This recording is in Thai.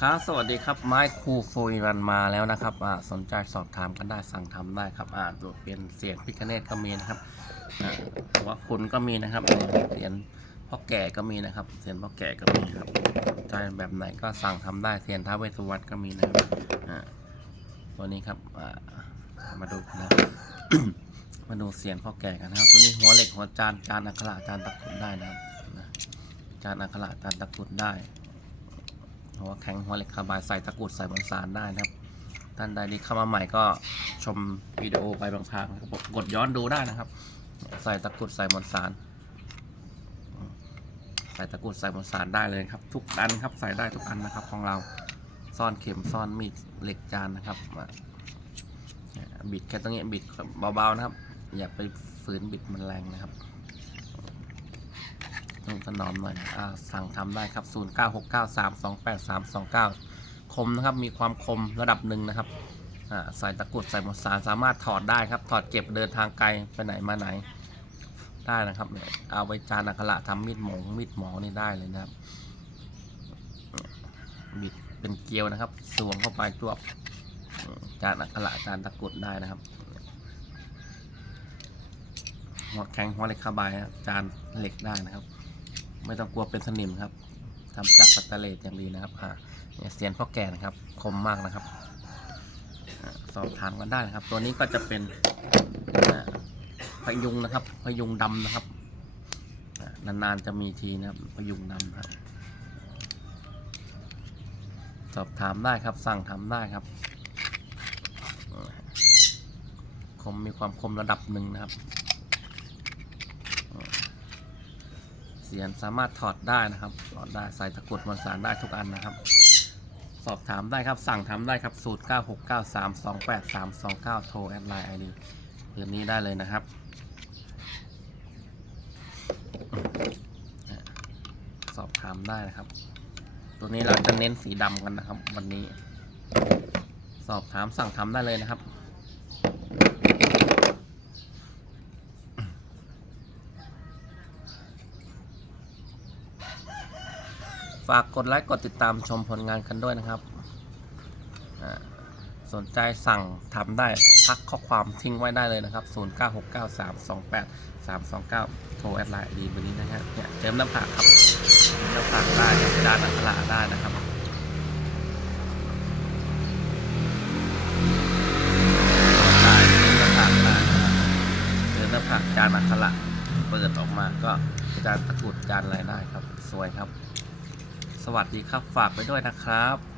ครับสวัสดีครับไม้คูโฟยรันมาแล้วนะครับอ่าสนใจสอบถามกันได้สั่งทำได้ครับอ่าตัวเป็นเสียงพิคเนตก็มีนะครับอ่าหัวคุณก็มีนะครับเสียงพ่อแก่ก็มีนะครับเสียงพ่อแก่ก็มีครับใจแบบไหนก็สั่งทำได้เสียงท้าเวสวรรณก็มีนะครับอ่าตัวนี้ครับอ่ามาดูนะมาดูเสียงพ่อแก่กันนะครับ ตัวนี้หัวเหล็กหัวจานจานอัคระจานตะกุดได้นะครับจานอัคระจานตะกุดได้ หัวแข็งหัวเหล็กคาบายใส่ตะกุดใส่บนสารได้นะครับ ท่านใดที่เข้ามาใหม่ก็ชมวิดีโอไปบางทางนะครับกดย้อนดูได้นะครับ ใส่ตะกุดใส่บนสารใส่ตะกุดใส่บนสารได้เลยครับ ทุกอันครับใส่ได้ทุกอันนะครับของเราซ่อนเข็มซ่อนมีดเหล็กจานนะครับบิดแค่ตรงนี้บิดเบาๆนะครับ อย่าไปฝืนบิดมันแรงนะครับ ต้องถนอมหน่อยนะอ่าสั่งทำได้ครับ 0969328329 คมนะครับ มีความคมระดับหนึ่งนะครับอ่าใส่ตะกรุดใส่หมดสารสามารถถอดได้ครับ ถอดเก็บเดินทางไกลไปไหนมาไหนได้นะครับเนี่ยเอาไว้จานอักขระทำมีดหมงมีดหมอนี่ได้เลยนะครับบิดเป็นเกลียวนะครับ สวมเข้าไปจวบจานอักขระจานตะกรุดได้นะครับหัวแข็งหัวเหล็กคาบายนะครับจานเหล็กได้นะครับ ไม่ต้องกลัวเป็นสนิมครับทำจากสแตนเลสอย่างดีนะครับอ่าเนี่ยเสียนพ่อแก่นะครับคมมากนะครับอ่าสอบถามกันได้นะครับ ตัวนี้ก็จะเป็นอ่าพยุงนะครับ พยุงดำนะครับอ่านานๆจะมีทีนะครับ พยุงดำครับ สอบถามได้ครับ สั่งทำได้ครับ คมมีความคมระดับหนึ่งนะครับ เสียนสามารถถอดได้นะครับถอดได้ใส่ตะกรุดมวลสารได้ทุกอันนะครับ สอบถามได้ครับสั่งทำได้ครับ0 9 6 9 3 2 8 3 2 9 โทรแอดไลน์ไอดีเรื่องนี้ได้เลยนะครับสอบถามได้นะครับ ตัวนี้เราจะเน้นสีดำกันนะครับ วันนี้ สอบถามสั่งทำได้เลยนะครับ ฝากกดไลค์กดติดตามชมผลงานกันด้วยนะครับ สนใจสั่งทำได้พักข้อความทิ้งไว้ได้เลยนะครับ 0969328329 โทรแอดไลน์ดีวันนี้นะครับเนี่ยเติมน้ำผักครับน้ำผักได้ครับจานอัคระได้นะครับได้เติมน้ำผักได้นะครับเติมน้ำผักจานอัคระเปิดออกมาก็จานตะกุดจานอะไรได้ครับ สวยครับ สวัสดีครับฝากไปด้วยนะครับ